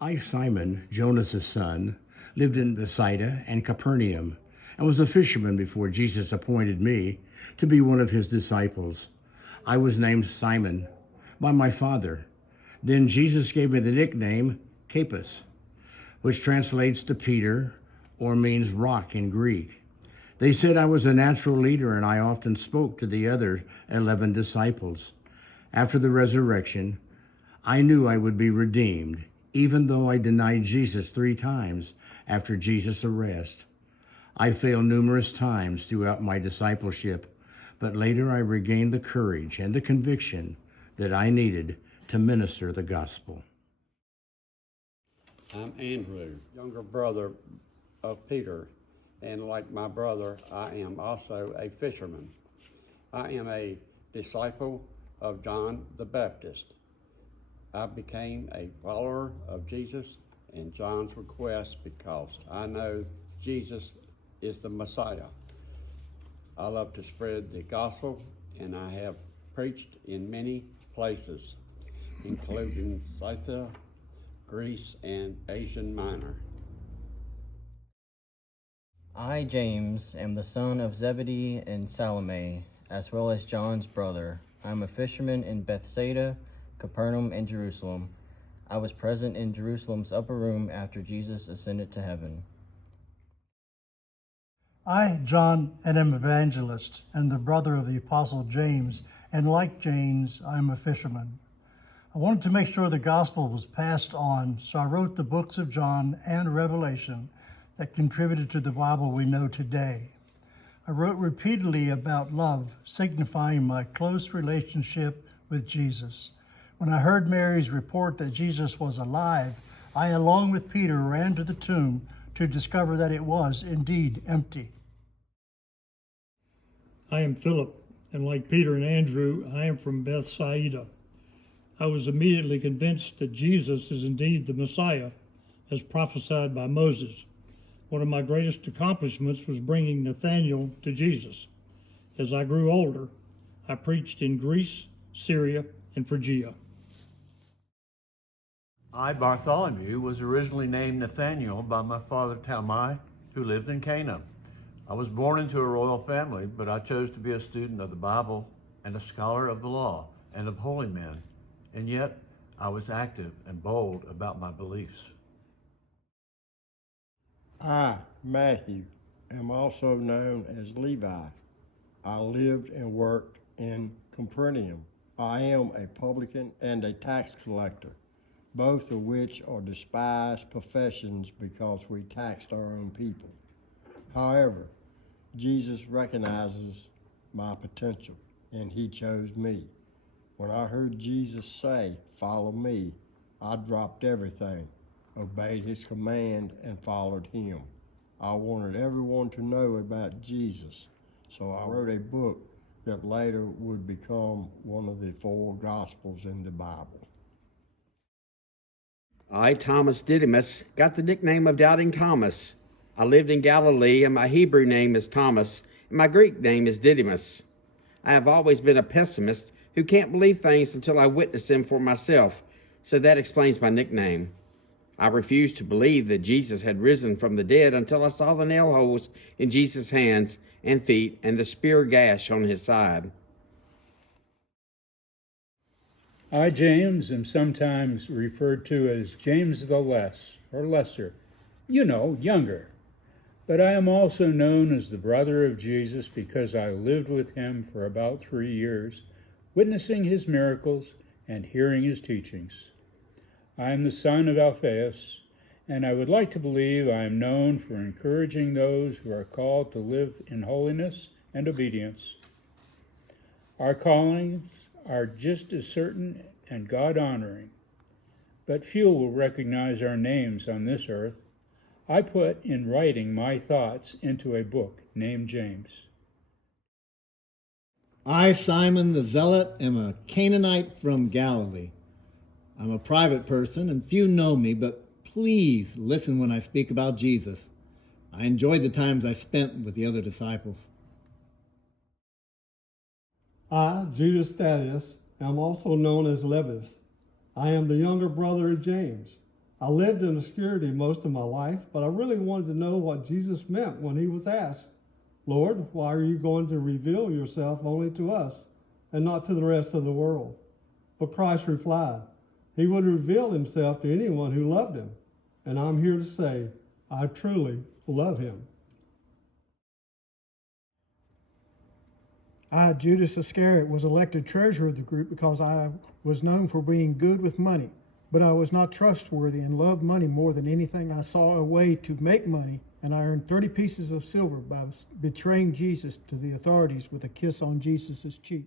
I, Simon, Jonas's son, lived in Bethsaida and Capernaum, and was a fisherman before Jesus appointed me to be one of his disciples. I was named Simon by my father. Then Jesus gave me the nickname Cephas, which translates to Peter or means rock in Greek. They said I was a natural leader and I often spoke to the other 11 disciples. After the resurrection, I knew I would be redeemed, even though I denied Jesus 3 times after Jesus' arrest. I failed numerous times throughout my discipleship, but later I regained the courage and the conviction that I needed to minister the gospel. I'm Andrew, younger brother of Peter, and like my brother, I am also a fisherman. I am a disciple of John the Baptist. I became a follower of Jesus and John's request because I know Jesus is the Messiah. I love to spread the gospel, and I have preached in many places, including Scythia, Greece, and Asia Minor. I, James, am the son of Zebedee and Salome, as well as John's brother. I am a fisherman in Bethsaida, Capernaum, and Jerusalem. I was present in Jerusalem's upper room after Jesus ascended to heaven. I, John, am an evangelist and the brother of the Apostle James, and like James, I am a fisherman. I wanted to make sure the gospel was passed on, so I wrote the books of John and Revelation that contributed to the Bible we know today. I wrote repeatedly about love, signifying my close relationship with Jesus. When I heard Mary's report that Jesus was alive, I, along with Peter, ran to the tomb to discover that it was indeed empty. I am Philip, and like Peter and Andrew, I am from Bethsaida. I was immediately convinced that Jesus is indeed the Messiah, as prophesied by Moses. One of my greatest accomplishments was bringing Nathanael to Jesus. As I grew older, I preached in Greece, Syria, and Phrygia. I, Bartholomew, was originally named Nathaniel by my father Talmai, who lived in Cana. I was born into a royal family, but I chose to be a student of the Bible and a scholar of the law and of holy men, and yet I was active and bold about my beliefs. I, Matthew, am also known as Levi. I lived and worked in Capernaum. I am a publican and a tax collector, both of which are despised professions because we taxed our own people. However, Jesus recognizes my potential, and he chose me. When I heard Jesus say, "Follow me," I dropped everything, obeyed his command, and followed him. I wanted everyone to know about Jesus, so I wrote a book that later would become one of the 4 Gospels in the Bible. I, Thomas Didymus, got the nickname of Doubting Thomas. I lived in Galilee, and my Hebrew name is Thomas, and my Greek name is Didymus. I have always been a pessimist who can't believe things until I witness them for myself, so that explains my nickname. I refused to believe that Jesus had risen from the dead until I saw the nail holes in Jesus' hands and feet and the spear gash on his side. I, James, am sometimes referred to as James the Less, or Lesser, younger. But I am also known as the brother of Jesus because I lived with him for about 3 years, witnessing his miracles and hearing his teachings. I am the son of Alphaeus, and I would like to believe I am known for encouraging those who are called to live in holiness and obedience. Our callings are just as certain and God-honoring, but few will recognize our names on this earth. I put in writing my thoughts into a book named James. I, Simon the Zealot, am a Canaanite from Galilee. I'm a private person and few know me, but please listen when I speak about Jesus. I enjoyed the times I spent with the other disciples. I, Judas Thaddeus, am also known as Levis. I am the younger brother of James. I lived in obscurity most of my life, but I really wanted to know what Jesus meant when he was asked, Lord, why are you going to reveal yourself only to us and not to the rest of the world? But Christ replied, he would reveal himself to anyone who loved him. And I'm here to say, I truly love him. I, Judas Iscariot, was elected treasurer of the group because I was known for being good with money, but I was not trustworthy and loved money more than anything. I saw a way to make money, and I earned 30 pieces of silver by betraying Jesus to the authorities with a kiss on Jesus' cheek.